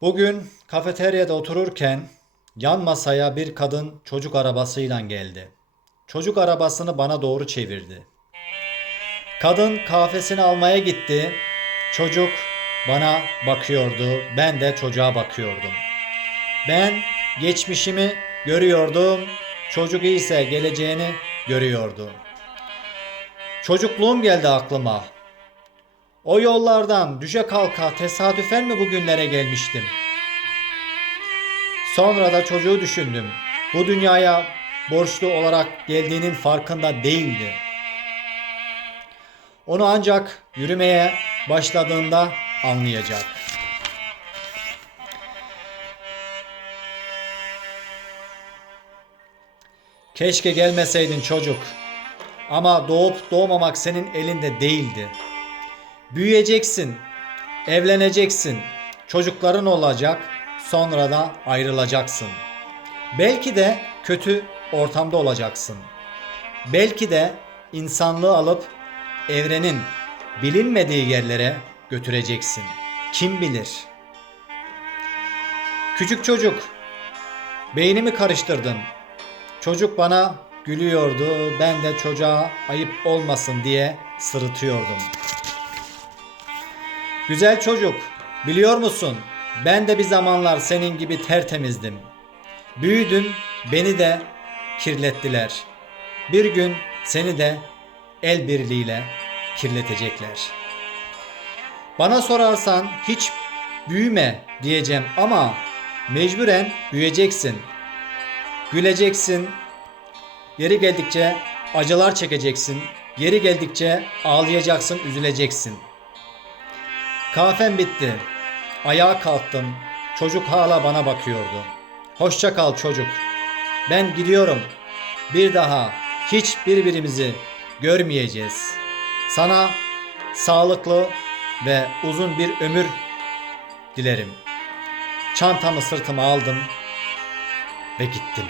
Bugün kafeteryada otururken yan masaya bir kadın çocuk arabasıyla geldi. Çocuk arabasını bana doğru çevirdi. Kadın kahvesini almaya gitti. Çocuk bana bakıyordu. Ben de çocuğa bakıyordum. Ben geçmişimi görüyordum. Çocuk ise geleceğini görüyordu. Çocukluğum geldi aklıma. O yollardan düşe kalka tesadüfen mi bugünlere gelmiştim? Sonra da çocuğu düşündüm. Bu dünyaya borçlu olarak geldiğinin farkında değildi. Onu ancak yürümeye başladığında anlayacak. Keşke gelmeseydin çocuk. Ama doğup doğmamak senin elinde değildi. Büyüyeceksin, evleneceksin, çocukların olacak, sonra da ayrılacaksın. Belki de kötü ortamda olacaksın. Belki de insanlığı alıp evrenin bilinmediği yerlere götüreceksin. Kim bilir? Küçük çocuk, beynimi karıştırdın. Çocuk bana gülüyordu, ben de çocuğa ayıp olmasın diye sırıtıyordum. Güzel çocuk, biliyor musun? Ben de bir zamanlar senin gibi tertemizdim. Büyüdün, beni de kirlettiler. Bir gün seni de el birliğiyle kirletecekler. Bana sorarsan hiç büyüme diyeceğim ama mecburen büyüyeceksin. Güleceksin. Yeri geldikçe acılar çekeceksin. Yeri geldikçe ağlayacaksın, üzüleceksin. Kahvem bitti. Ayağa kalktım. Çocuk hala bana bakıyordu. Hoşça kal çocuk. Ben gidiyorum. Bir daha hiç birbirimizi görmeyeceğiz. Sana sağlıklı ve uzun bir ömür dilerim. Çantamı sırtıma aldım ve gittim.